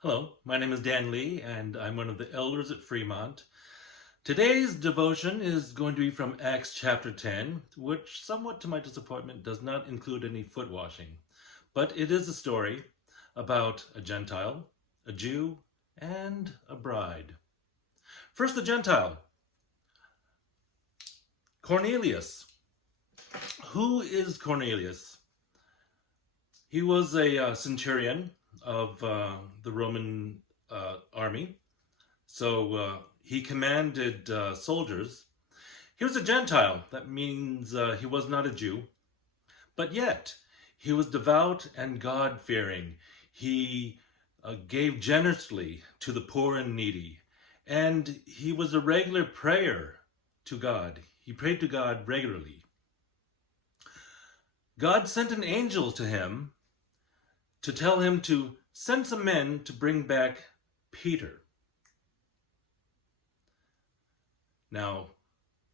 Hello, my name is Dan Lee, and I'm one of the elders at Fremont. Today's devotion is going to be from Acts chapter 10, which, somewhat to my disappointment, does not include any foot washing. But it is a story about a Gentile, a Jew, and a bride. First, the Gentile. Cornelius. Who is Cornelius? He was a centurion of the Roman army. So he commanded soldiers. He was a Gentile. That means he was not a Jew. But yet, he was devout and God-fearing. He gave generously to the poor and needy. And he was a regular prayer to God. He prayed to God regularly. God sent an angel to him to tell him to send some men to bring back Peter. Now,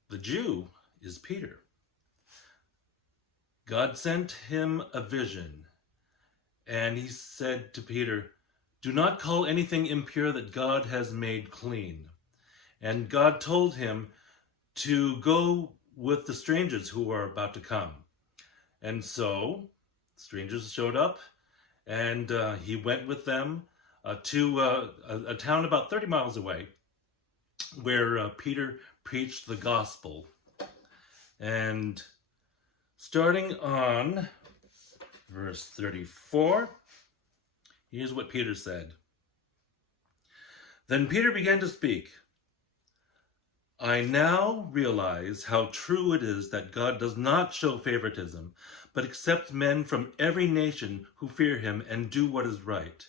the Jew is Peter. God sent him a vision, and he said to Peter, "Do not call anything impure that God has made clean." And God told him to go with the strangers who are about to come. And so, strangers showed up, and he went with them to a town about 30 miles away where Peter preached the gospel. And starting on verse 34, here's what Peter said. Then Peter began to speak. "I now realize how true it is that God does not show favoritism, but accepts men from every nation who fear him and do what is right.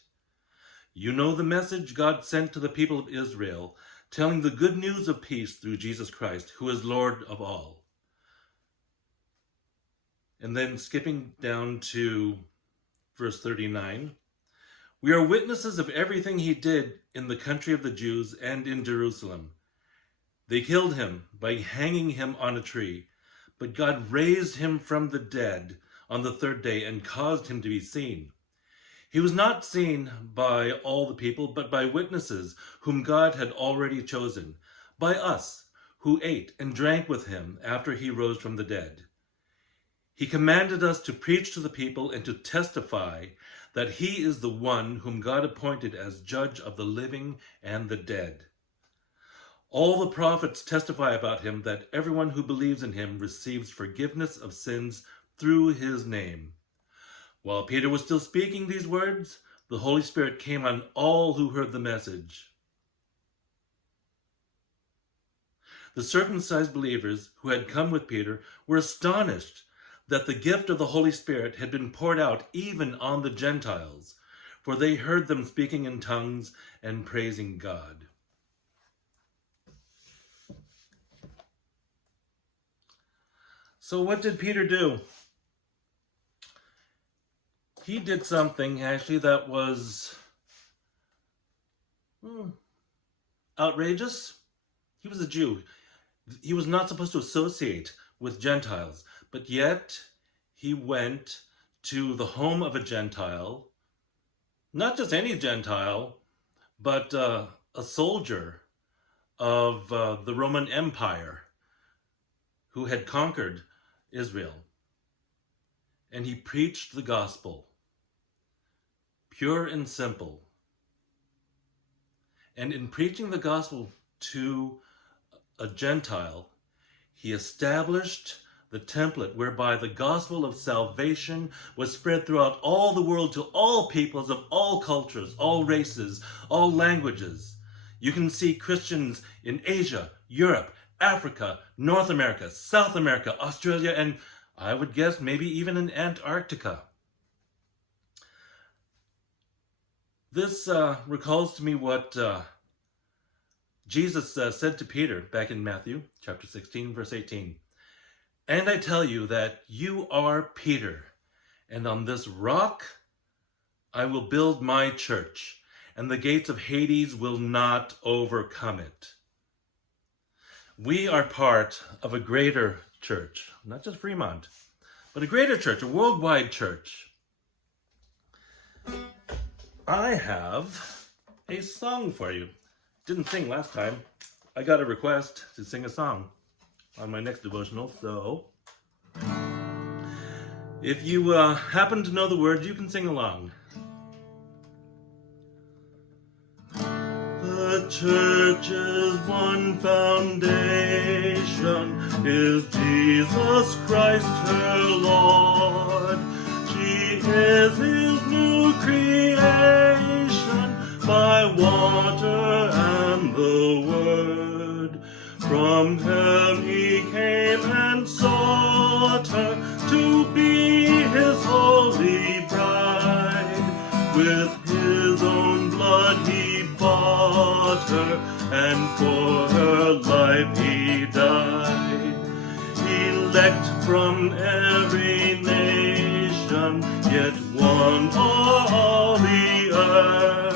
You know the message God sent to the people of Israel, telling the good news of peace through Jesus Christ, who is Lord of all." And then skipping down to verse 39, "We are witnesses of everything he did in the country of the Jews and in Jerusalem. They killed him by hanging him on a tree, but God raised him from the dead on the third day and caused him to be seen. He was not seen by all the people, but by witnesses whom God had already chosen, by us who ate and drank with him after he rose from the dead. He commanded us to preach to the people and to testify that he is the one whom God appointed as judge of the living and the dead. All the prophets testify about him that everyone who believes in him receives forgiveness of sins through his name." While Peter was still speaking these words, the Holy Spirit came on all who heard the message. The circumcised believers who had come with Peter were astonished that the gift of the Holy Spirit had been poured out even on the Gentiles, for they heard them speaking in tongues and praising God. So what did Peter do? He did something, actually, that was outrageous. He was a Jew. He was not supposed to associate with Gentiles, but yet he went to the home of a Gentile, not just any Gentile, but a soldier of the Roman Empire who had conquered Israel. And he preached the gospel, pure and simple. And in preaching the gospel to a Gentile, he established the template whereby the gospel of salvation was spread throughout all the world to all peoples of all cultures, all races, all languages. You can see Christians in Asia, Europe, Africa, North America, South America, Australia, and I would guess maybe even in Antarctica. This recalls to me what Jesus said to Peter back in Matthew chapter 16, verse 18. "And I tell you that you are Peter, and on this rock I will build my church, and the gates of Hades will not overcome it." We are part of a greater church, not just Fremont, but a greater church, a worldwide church. I have a song for you. Didn't sing last time. I got a request to sing a song on my next devotional, so if you happen to know the words, you can sing along. The church's one foundation is Jesus Christ her Lord. She is his new creation by water and the word. From him he came and sought her to be his holy bride. With his own blood he bought her, and for her life he died. Elect from every nation, yet one all the earth.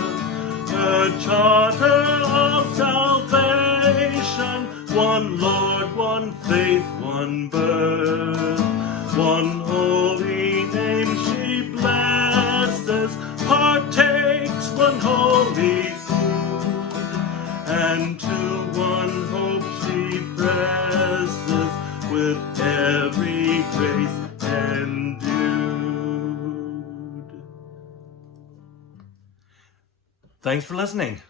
Her charter of salvation, one Lord, one faith, one birth. One holy name she blesses, partakes one holy food, and to one hope she presses with every grace endued. Thanks for listening.